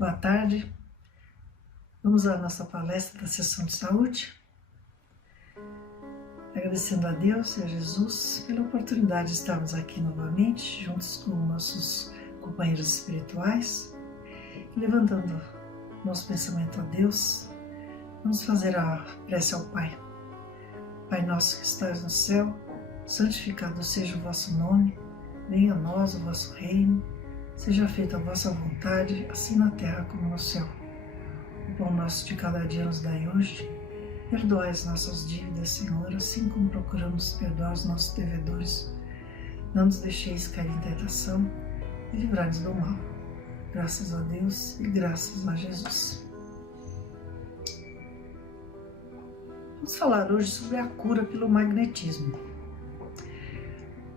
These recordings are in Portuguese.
Boa tarde. Vamos à nossa palestra da sessão de saúde. Agradecendo a Deus e a Jesus pela oportunidade de estarmos aqui novamente, juntos com nossos companheiros espirituais, e levantando nosso pensamento a Deus, vamos fazer a prece ao Pai. Pai nosso que estás no céu, santificado seja o vosso nome, venha a nós o vosso reino, seja feita a vossa vontade, assim na terra como no céu. O pão nosso de cada dia nos dai hoje. Perdoai as nossas dívidas, Senhor, assim como procuramos perdoar os nossos devedores. Não nos deixeis cair em tentação e livrai-nos do mal. Graças a Deus e graças a Jesus. Vamos falar hoje sobre a cura pelo magnetismo.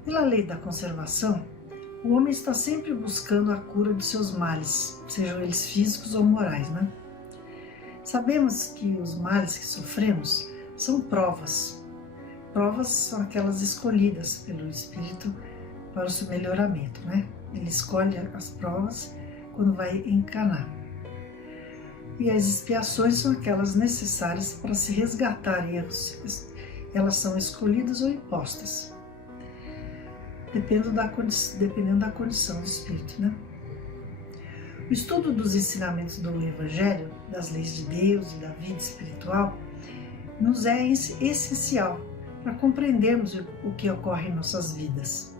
Pela lei da conservação, o homem está sempre buscando a cura dos seus males, sejam eles físicos ou morais, né? Sabemos que os males que sofremos são provas. Provas são aquelas escolhidas pelo Espírito para o seu melhoramento, né? Ele escolhe as provas quando vai encarnar. E as expiações são aquelas necessárias para se resgatar erros. Elas são escolhidas ou impostas, dependendo da condição do espírito, né? O estudo dos ensinamentos do Evangelho, das leis de Deus e da vida espiritual, nos é essencial para compreendermos o que ocorre em nossas vidas.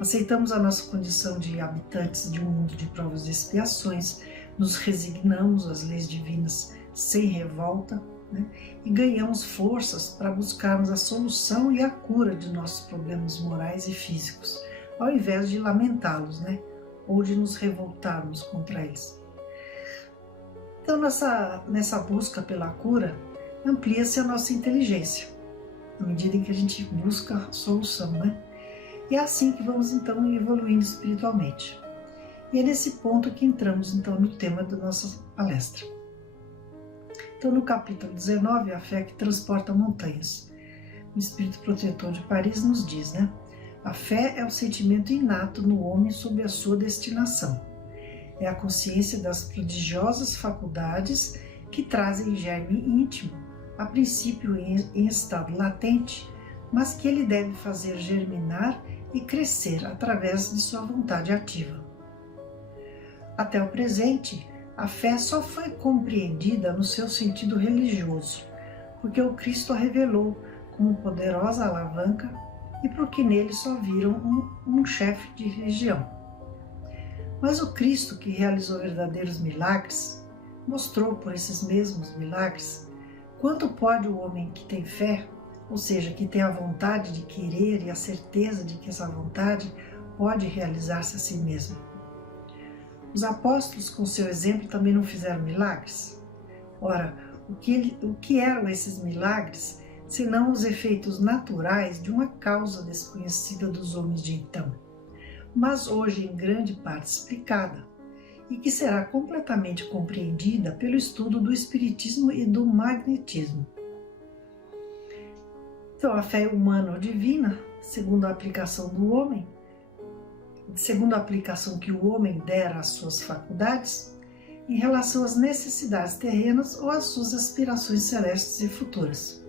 Aceitamos a nossa condição de habitantes de um mundo de provas e expiações, nos resignamos às leis divinas sem revolta, né? E ganhamos forças para buscarmos a solução e a cura de nossos problemas morais e físicos, ao invés de lamentá-los, né? Ou de nos revoltarmos contra eles. Então, nessa busca pela cura, amplia-se a nossa inteligência, à medida em que a gente busca a solução, né? E é assim que vamos, então, evoluindo espiritualmente. E é nesse ponto que entramos, então, no tema da nossa palestra. Então, no capítulo 19, a fé que transporta montanhas, o Espírito Protetor de Paris nos diz, né? A fé é o sentimento inato no homem sobre a sua destinação. É a consciência das prodigiosas faculdades que trazem germe íntimo, a princípio em estado latente, mas que ele deve fazer germinar e crescer através de sua vontade ativa. Até o presente, a fé só foi compreendida no seu sentido religioso, porque o Cristo a revelou como poderosa alavanca e porque nele só viram um chefe de religião. Mas o Cristo, que realizou verdadeiros milagres, mostrou por esses mesmos milagres quanto pode o homem que tem fé, ou seja, que tem a vontade de querer e a certeza de que essa vontade pode realizar-se a si mesmo. Os apóstolos, com seu exemplo, também não fizeram milagres? Ora, o que eram esses milagres, senão os efeitos naturais de uma causa desconhecida dos homens de então, mas hoje em grande parte explicada, e que será completamente compreendida pelo estudo do espiritismo e do magnetismo. Então, a fé humana ou divina, segundo a aplicação do homem, segundo a aplicação que o homem dera às suas faculdades, em relação às necessidades terrenas ou às suas aspirações celestes e futuras.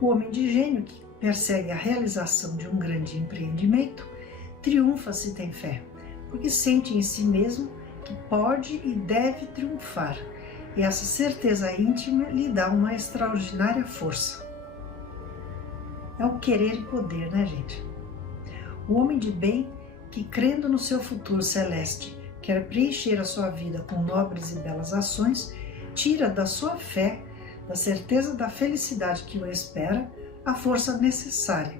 O homem de gênio, que persegue a realização de um grande empreendimento, triunfa se tem fé, porque sente em si mesmo que pode e deve triunfar, e essa certeza íntima lhe dá uma extraordinária força. É o querer e poder, né, gente? O homem de bem, que crendo no seu futuro celeste, quer preencher a sua vida com nobres e belas ações, tira da sua fé, da certeza da felicidade que o espera, a força necessária.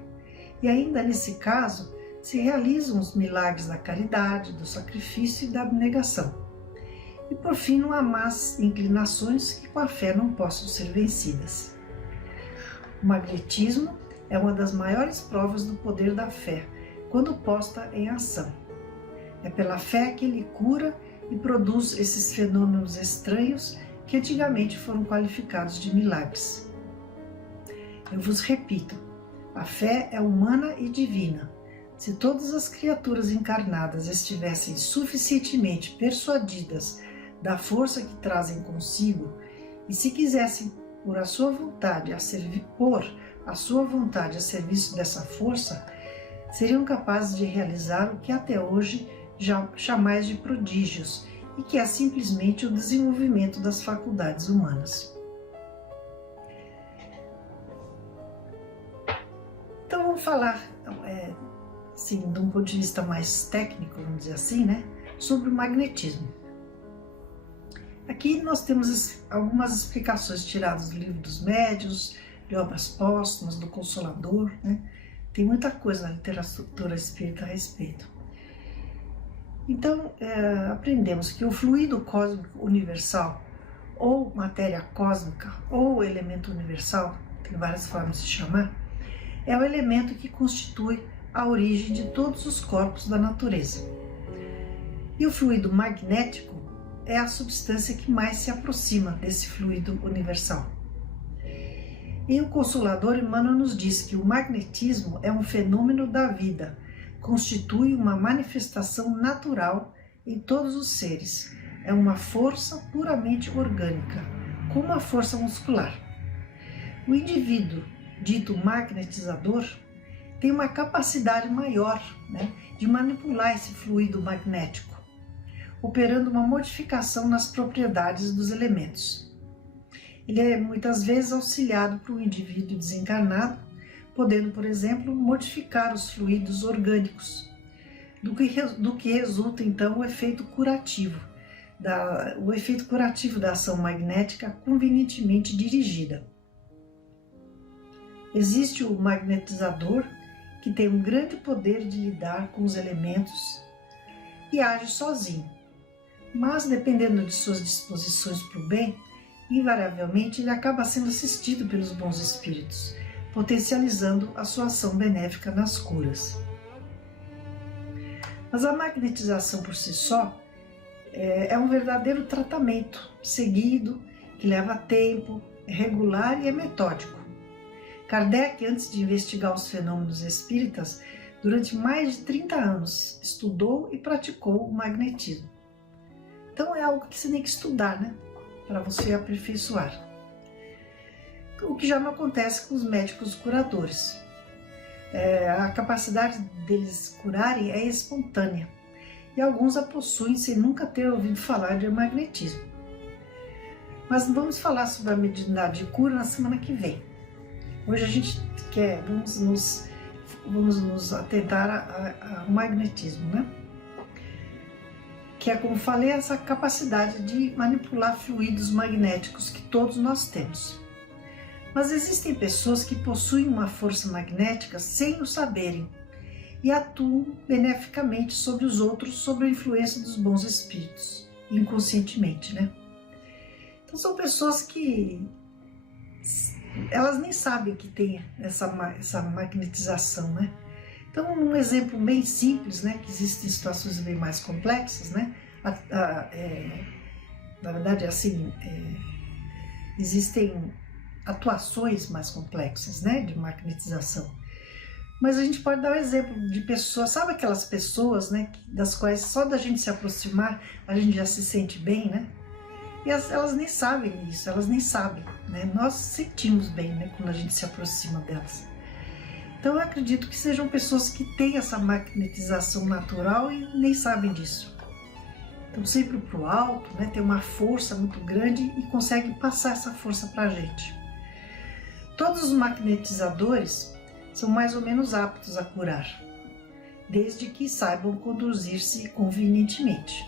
E ainda nesse caso, se realizam os milagres da caridade, do sacrifício e da abnegação. E por fim, não há más inclinações que com a fé não possam ser vencidas. O magnetismo é uma das maiores provas do poder da fé, quando posta em ação. É pela fé que ele cura e produz esses fenômenos estranhos que antigamente foram qualificados de milagres. Eu vos repito, a fé é humana e divina. Se todas as criaturas encarnadas estivessem suficientemente persuadidas da força que trazem consigo, e se quisessem pôr a sua vontade a serviço dessa força, seriam capazes de realizar o que até hoje chamais de prodígios, e que é simplesmente o desenvolvimento das faculdades humanas. Então vamos falar, assim, de um ponto de vista mais técnico, vamos dizer assim, né, sobre o magnetismo. Aqui nós temos algumas explicações tiradas do Livro dos Médiuns, de Obras Póstumas, do Consolador, né? Tem muita coisa na literatura espírita a respeito. Então, aprendemos que o fluido cósmico universal, ou matéria cósmica, ou elemento universal, tem várias formas de chamar, é o elemento que constitui a origem de todos os corpos da natureza. E o fluido magnético é a substância que mais se aproxima desse fluido universal. E o Consolador Emmanuel nos diz que o magnetismo é um fenômeno da vida, constitui uma manifestação natural em todos os seres, é uma força puramente orgânica, como uma força muscular. O indivíduo, dito magnetizador, tem uma capacidade maior, né, de manipular esse fluido magnético, operando uma modificação nas propriedades dos elementos. Ele é muitas vezes auxiliado por um indivíduo desencarnado, podendo, por exemplo, modificar os fluidos orgânicos, do que resulta então o efeito curativo da ação magnética convenientemente dirigida. Existe o magnetizador, que tem um grande poder de lidar com os elementos e age sozinho, mas dependendo de suas disposições para o bem, invariavelmente ele acaba sendo assistido pelos bons espíritos, potencializando a sua ação benéfica nas curas. Mas a magnetização por si só é um verdadeiro tratamento seguido, que leva tempo, é regular e é metódico. Kardec, antes de investigar os fenômenos espíritas, durante mais de 30 anos, estudou e praticou o magnetismo. Então é algo que você tem que estudar, né? Para você aperfeiçoar. O que já não acontece com os médicos curadores. A capacidade deles curarem é espontânea, e alguns a possuem sem nunca ter ouvido falar de magnetismo. Mas vamos falar sobre a mediunidade de cura na semana que vem. Hoje a gente vamos nos atentar ao magnetismo, né? Que é, como falei, essa capacidade de manipular fluidos magnéticos que todos nós temos. Mas existem pessoas que possuem uma força magnética sem o saberem e atuam beneficamente sobre os outros sob a influência dos bons espíritos, inconscientemente, né? Então são pessoas que elas nem sabem que tem essa magnetização, né? Então, um exemplo bem simples, né, que existem situações bem mais complexas, né? Na verdade, assim, existem atuações mais complexas, né, de magnetização. Mas a gente pode dar um exemplo de pessoas, sabe aquelas pessoas, né, das quais só da gente se aproximar a gente já se sente bem, né? E elas nem sabem isso, elas nem sabem, né? Nós sentimos bem, né, quando a gente se aproxima delas. Então eu acredito que sejam pessoas que têm essa magnetização natural e nem sabem disso. Então sempre para o alto, né, tem uma força muito grande e consegue passar essa força para a gente. Todos os magnetizadores são mais ou menos aptos a curar, desde que saibam conduzir-se convenientemente.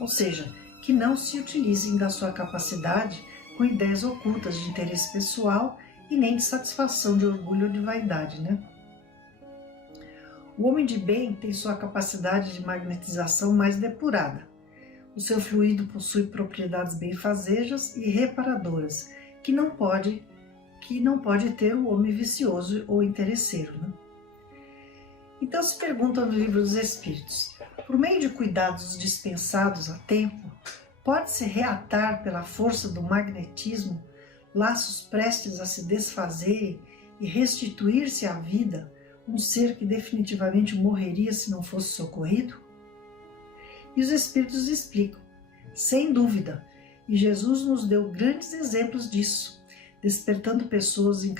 Ou seja, que não se utilizem da sua capacidade com ideias ocultas de interesse pessoal e nem de satisfação de orgulho ou de vaidade, né? O homem de bem tem sua capacidade de magnetização mais depurada. O seu fluido possui propriedades benfazejas e reparadoras, que não pode ter o homem vicioso ou interesseiro, né? Então se pergunta no Livro dos Espíritos: por meio de cuidados dispensados a tempo, pode-se reatar pela força do magnetismo laços prestes a se desfazerem e restituir-se à vida um ser que definitivamente morreria se não fosse socorrido? E os Espíritos explicam: sem dúvida, e Jesus nos deu grandes exemplos disso, despertando pessoas em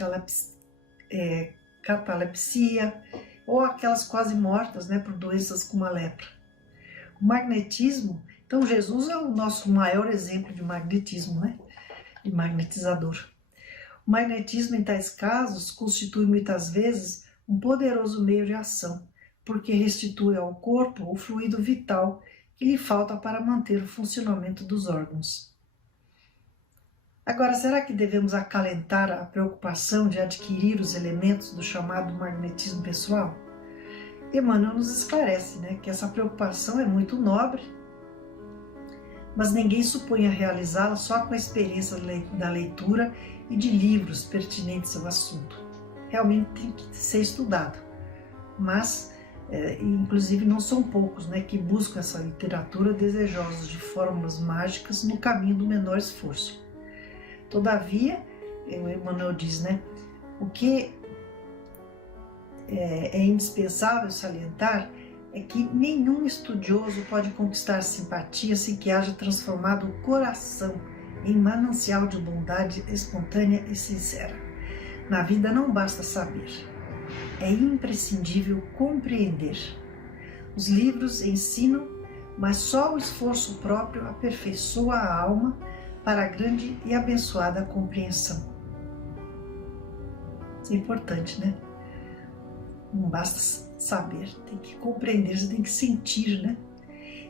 catalepsia ou aquelas quase mortas, né, por doenças como a lepra. O magnetismo, então Jesus é o nosso maior exemplo de magnetismo, né, de magnetizador. O magnetismo em tais casos constitui muitas vezes um poderoso meio de ação, porque restitui ao corpo o fluido vital que lhe falta para manter o funcionamento dos órgãos. Agora, será que devemos acalentar a preocupação de adquirir os elementos do chamado magnetismo pessoal? Emmanuel nos esclarece, né, que essa preocupação é muito nobre, mas ninguém supõe a realizá-la só com a experiência da leitura e de livros pertinentes ao assunto. Realmente tem que ser estudado, mas inclusive não são poucos, né, que buscam essa literatura desejosos de fórmulas mágicas no caminho do menor esforço. Todavia, o Emmanuel diz, né, o que é indispensável salientar é que nenhum estudioso pode conquistar simpatia sem que haja transformado o coração em manancial de bondade espontânea e sincera. Na vida não basta saber, é imprescindível compreender. Os livros ensinam, mas só o esforço próprio aperfeiçoa a alma para a grande e abençoada compreensão. Isso é importante, né? Não basta saber, tem que compreender, você tem que sentir, né?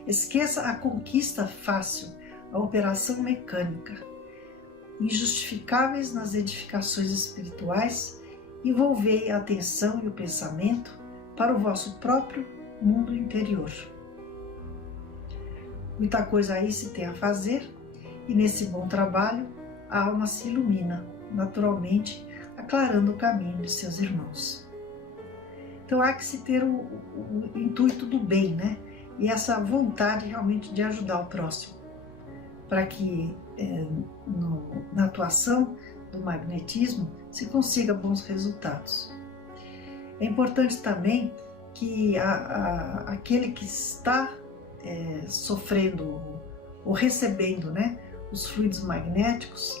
Esqueça a conquista fácil, a operação mecânica. Injustificáveis nas edificações espirituais, envolvei a atenção e o pensamento para o vosso próprio mundo interior. Muita coisa aí se tem a fazer, e nesse bom trabalho a alma se ilumina, naturalmente aclarando o caminho de seus irmãos. Então há que se ter o intuito do bem, né? E essa vontade realmente de ajudar o próximo, para que na atuação do magnetismo se consiga bons resultados. É importante também que aquele que está sofrendo ou recebendo, né, os fluidos magnéticos,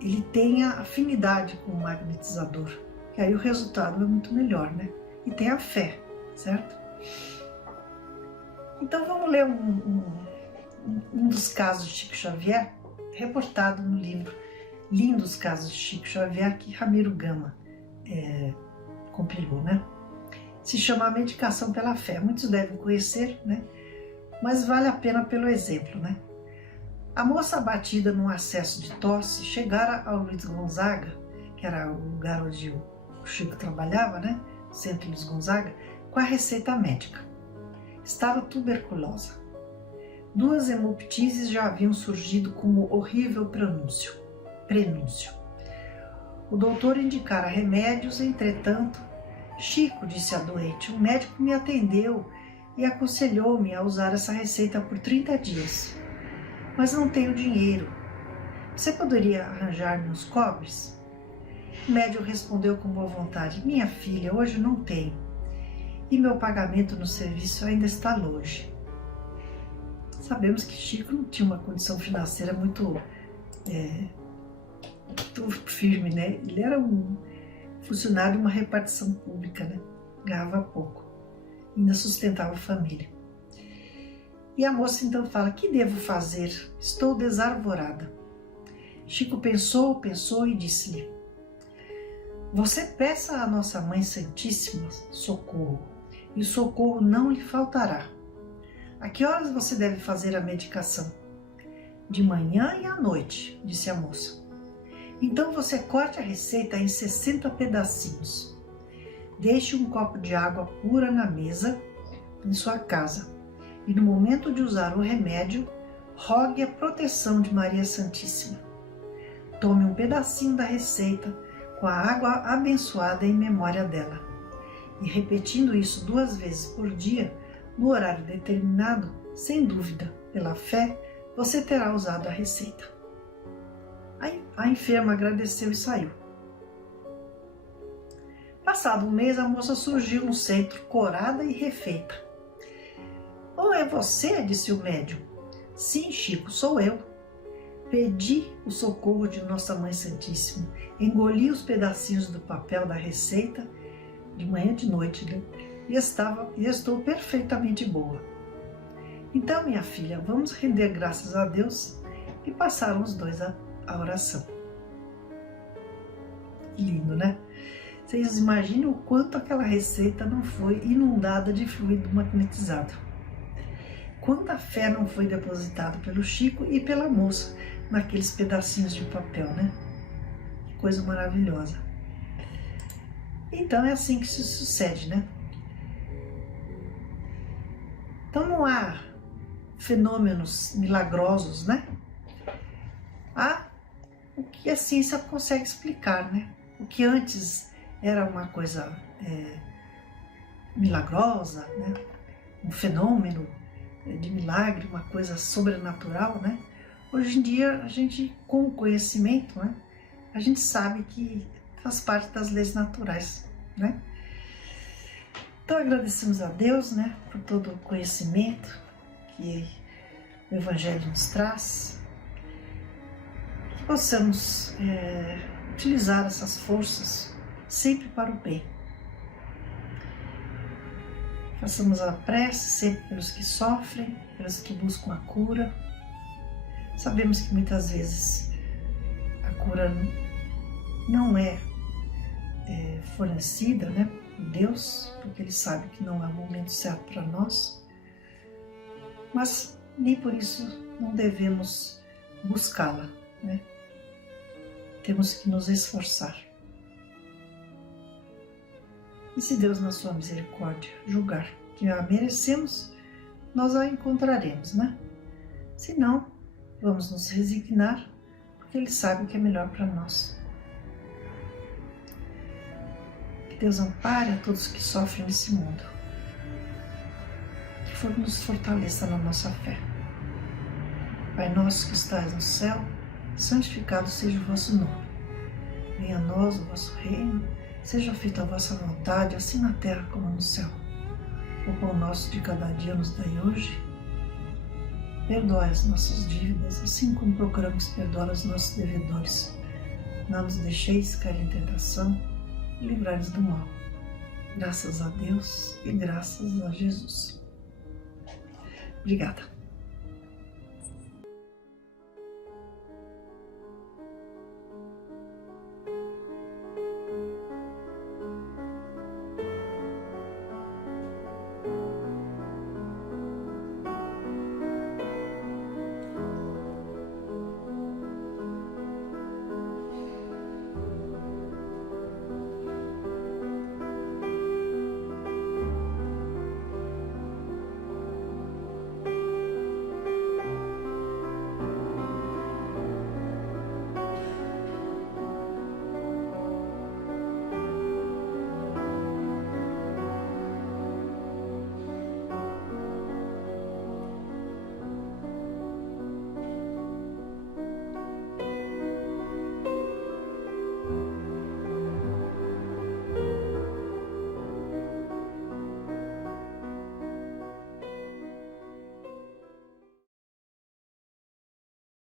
ele tenha afinidade com o magnetizador, que aí o resultado é muito melhor, né? E tenha fé, certo? Então vamos ler um dos casos de Chico Xavier, reportado no livro Lindos Casos de Chico Xavier, que Ramiro Gama compilou, né? Se chama A Medicação pela Fé. Muitos devem conhecer, né? Mas vale a pena pelo exemplo, né? A moça abatida num acesso de tosse chegara ao Luiz Gonzaga, que era o lugar onde o Chico trabalhava, né? Centro Luiz Gonzaga, com a receita médica. Estava tuberculosa. 2 hemoptises já haviam surgido como horrível prenúncio. O doutor indicara remédios, entretanto, Chico, disse a doente, o médico me atendeu e aconselhou-me a usar essa receita por 30 dias. Mas não tenho dinheiro. Você poderia arranjar-me uns cobres? O médico respondeu com boa vontade, minha filha, hoje não tenho. E meu pagamento no serviço ainda está longe. Sabemos que Chico não tinha uma condição financeira muito firme, né? Ele era um funcionário de uma repartição pública, né? Ganhava pouco, ainda sustentava a família. E a moça então fala, que devo fazer? Estou desarvorada. Chico pensou e disse-lhe, você peça à nossa Mãe Santíssima socorro, e o socorro não lhe faltará. A que horas você deve fazer a medicação? De manhã e à noite, disse a moça. Então você corte a receita em 60 pedacinhos. Deixe um copo de água pura na mesa em sua casa e no momento de usar o remédio, rogue a proteção de Maria Santíssima. Tome um pedacinho da receita com a água abençoada em memória dela. E repetindo isso 2 vezes por dia, no horário determinado, sem dúvida, pela fé, você terá usado a receita. A enferma agradeceu e saiu. Passado um mês, a moça surgiu no centro, corada e refeita. Oh, é você? Disse o médium. Sim, Chico, sou eu. Pedi o socorro de Nossa Mãe Santíssima, engoli os pedacinhos do papel da receita de manhã e de noite, né? E estou perfeitamente boa. Então, minha filha, vamos render graças a Deus e passaram os dois a oração. Lindo, né? Vocês imaginam o quanto aquela receita não foi inundada de fluido magnetizado. Quanta fé não foi depositada pelo Chico e pela moça naqueles pedacinhos de papel, né? Que coisa maravilhosa. Então é assim que se sucede, né? Então não há fenômenos milagrosos, né? Há o que a ciência consegue explicar, né? O que antes era uma coisa milagrosa, né? Um fenômeno de milagre, uma coisa sobrenatural, né? Hoje em dia, a gente, com o conhecimento, né? A gente sabe que faz parte das leis naturais, né? Então agradecemos a Deus, né? Por todo o conhecimento que o Evangelho nos traz, que possamos utilizar essas forças sempre para o bem. Façamos a prece sempre pelos que sofrem, pelos que buscam a cura. Sabemos que muitas vezes a cura não é fornecida, né, por Deus, porque Ele sabe que não é o momento certo para nós, mas nem por isso não devemos buscá-la, né? Temos que nos esforçar. E se Deus, na sua misericórdia, julgar que a merecemos, nós a encontraremos, né? Se não, vamos nos resignar, porque Ele sabe o que é melhor para nós. Que Deus ampare a todos que sofrem nesse mundo. Que nos fortaleça na nossa fé. Pai nosso que estás no céu, santificado seja o vosso nome. Venha a nós o vosso reino, seja feita a vossa vontade, assim na terra como no céu. O pão nosso de cada dia nos dai hoje. Perdoai as nossas dívidas, assim como procuramos perdoar os nossos devedores. Não nos deixeis cair em tentação, e livrai-nos do mal. Graças a Deus e graças a Jesus. Obrigada.